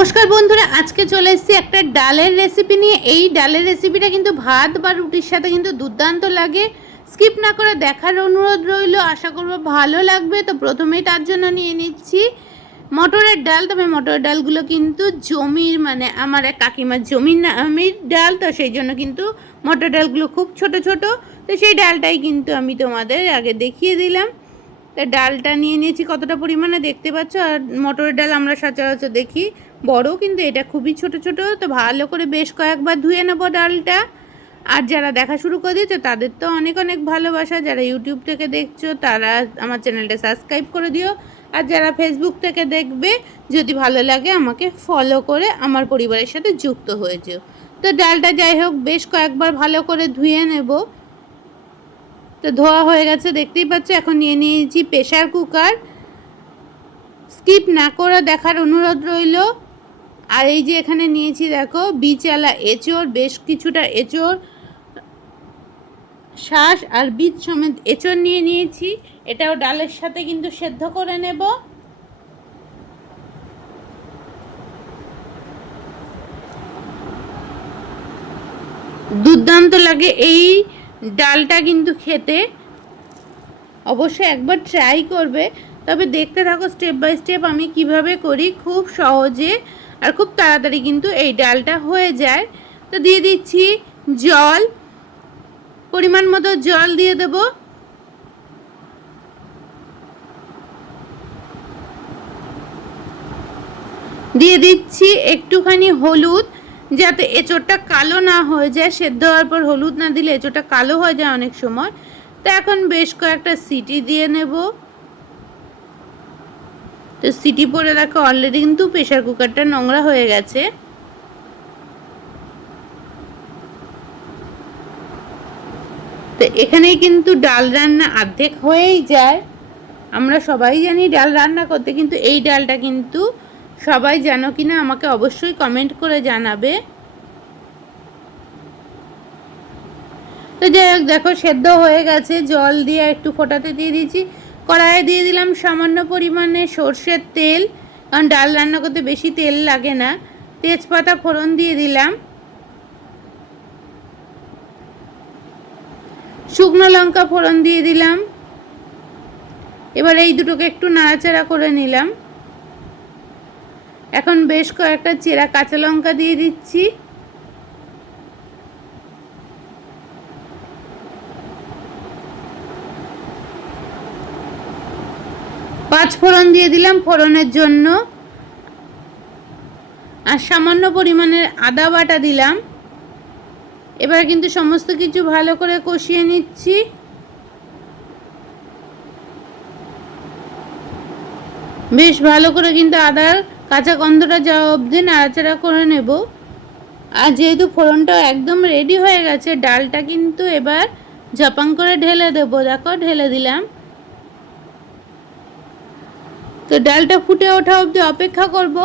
নমস্কার বন্ধুরা, আজকে চলে এসেছি একটা ডালের রেসিপি নিয়ে। এই ডালের রেসিপিটা কিন্তু ভাত বা রুটির সাথে কিন্তু দুর্দান্ত লাগে। স্কিপ না করে দেখার অনুরোধ রইল, আশা করব ভালো লাগবে। তো প্রথমেই তার জন্য নিয়ে নিচ্ছি মটরের ডাল। তবে মটরের ডালগুলো কিন্তু জমির মানে আমার এক কাকিমার জমির নামের ডাল। তো সেই জন্য কিন্তু মটর ডালগুলো খুব ছোট ছোট। তো সেই ডালটাই কিন্তু আমি তোমাদের আগে দেখিয়ে দিলাম। তা ডালটা নিয়ে নিয়েছি কতটা পরিমাণে দেখতে পাচ্ছ? আর মটরের ডাল আমরা সচরাচর দেখি বড় কিন্তু এটা খুবই ছোট ছোট, তো ভালো করে বেশ কয়েকবার ধুয়ে নেব ডালটা। আর যারা দেখা শুরু করে দিয়েছে, তাদের তো অনেক অনেক ভালোবাসা। যারা ইউটিউব থেকে দেখছ, তারা আমার চ্যানেলটা সাবস্ক্রাইব করে দিও। আর যারা ফেসবুক থেকে দেখবে, যদি ভালো লাগে, আমাকে ফলো করে আমার পরিবারের সাথে যুক্ত হয়ে যেও। তো ডালটা যাই হোক, বেশ কয়েকবার ভালো করে ধুয়ে নেব। তো ধোয়া হয়ে গেছে, দেখতেই পাচ্ছ, এখন নিয়ে নিয়েছি প্রেশার কুকার। স্কিপ না করে দেখার অনুরোধ রইল। আর এই যে এখানে নিয়েছি, দেখো, বিচালা এঁচড়, বেশ কিছুটা এঁচড় শ্বাস আর বীজ সমেত এঁচড় নিয়ে নিয়েছি। এটাও ডালের সাথে কিন্তু সেদ্ধ করে নেব। দুর্দান্ত লাগে এই ডালটা কিন্তু খেতে। অবশ্যই একবার ট্রাই করবে। তবে দেখতে থাকো, স্টেপ বাই স্টেপ আমি কীভাবে করি, খুব সহজে। আর খুব তাড়াতাড়ি কিন্তু এই ডালটা হয়ে যায়। তো দিয়ে দিচ্ছি জল, পরিমাণ মতো জল দিয়ে দেব। দিয়ে দিচ্ছি একটুখানি হলুদ, যাতে এঁচোড়টা কালো না হয়ে যায়। সেদ্ধ হওয়ার পর হলুদ না দিলে এঁচোড়টা কালো হয়ে যায় অনেক সময়। তো এখন বেশ কয়েকটা সিটি দিয়ে নেব। তো সিটি পরে দেখো অলরেডি কিন্তু প্রেশার কুকারটা নোংরা হয়ে গেছে। তো এখানেই কিন্তু ডাল রান্না অর্ধেক হয়েই যায়। আমরা সবাই জানি ডাল রান্না করতে, কিন্তু এই ডালটা কিন্তু সবাই জানো কি না আমাকে অবশ্যই কমেন্ট করে জানাবে। তো যাই হোক, দেখো সেদ্ধ হয়ে গেছে, জল দিয়ে একটু ফোটাতে দিয়ে দিয়েছি। কড়াইয়ে দিয়ে দিলাম সামান্য পরিমাণে সর্ষের তেল, কারণ ডাল রান্না করতে বেশি তেল লাগে না। তেজপাতা ফোড়ন দিয়ে দিলাম। শুকনো লঙ্কা ফোড়ন দিয়ে দিলাম। এবার এই দুটোকে একটু নাড়াচাড়া করে নিলাম। এখন বেশ কয়েকটা চেরা কাঁচা লঙ্কা দিয়ে দিচ্ছি। পাঁচ ফোড়ন দিয়ে দিলাম ফোড়নের জন্য। আর সামান্য পরিমাণের আদা বাটা দিলাম। এবার কিন্তু সমস্ত কিছু ভালো করে কষিয়ে নিচ্ছি। বেশ ভালো করে কিন্তু আদার কাঁচা গন্ধটা যাওয়া অবধি নাড়াচাড়া করে নেব। আর যেহেতু ফোড়নটা একদম রেডি হয়ে গেছে, ডালটা কিন্তু এবার ঝপাং করে ঢেলে দেবো। দেখো, ঢেলে দিলাম। তো ডালটা ফুটে ওঠা অবধি অপেক্ষা করব।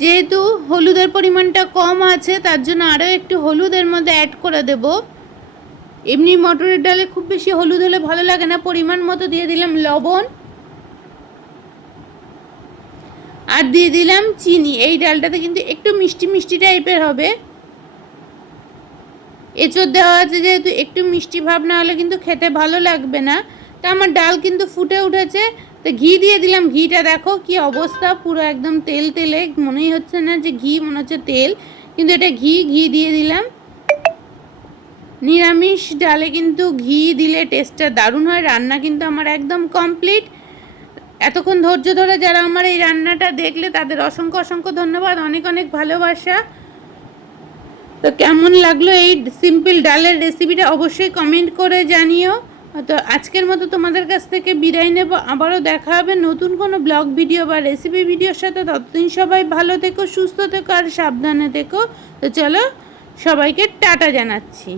যেহেতু হলুদের পরিমাণটা কম আছে, তার জন্য আরও একটু হলুদের মধ্যে অ্যাড করে দেব। এমনি মটরের ডালে খুব বেশি হলুদ হলে ভালো লাগে না, পরিমাণ মতো দিয়ে দিলাম লবণ। আর দিয়ে দিলাম চিনি, এই ডালটাতে কিন্তু একটু মিষ্টি মিষ্টি টাইপের হবে। এঁচড় দেওয়া আছে যেহেতু একটু মিষ্টি ভাব না হলে কিন্তু খেতে ভালো লাগবে না। তা আমার ডাল কিন্তু ফুটে উঠেছে তো ঘি দিয়ে দিলাম ঘিটা, দেখো কি অবস্থা, পুরো একদম তেল তেলে, মনেই হচ্ছে না যে ঘি, মনে হচ্ছে তেল, কিন্তু এটা ঘি ঘি দিয়ে দিলাম। নিরামিষ ডালে কিন্তু ঘি দিলে টেস্টটা দারুণ হয়, রান্না কিন্তু আমার একদম কমপ্লিট এতক্ষণ ধৈর্য ধরে যারা আমার এই রান্নাটা দেখলে, তাদের অসংখ্য অসংখ্য ধন্যবাদ, অনেক অনেক ভালোবাসা। তো কেমন লাগল এই সিম্পল ডালের রেসিপিটা অবশ্যই কমেন্ট করে জানিও। তো আজকের মতো তোমাদের কাছ থেকে বিদায় নেব। আবারও দেখা হবে নতুন কোনো ব্লগ ভিডিও বা রেসিপি ভিডিওর সাথে। ততদিন সবাই ভালো থেকো, সুস্থ থেকো আর সাবধানে থেকো। তো চলো সবাইকে টাটা জানাচ্ছি।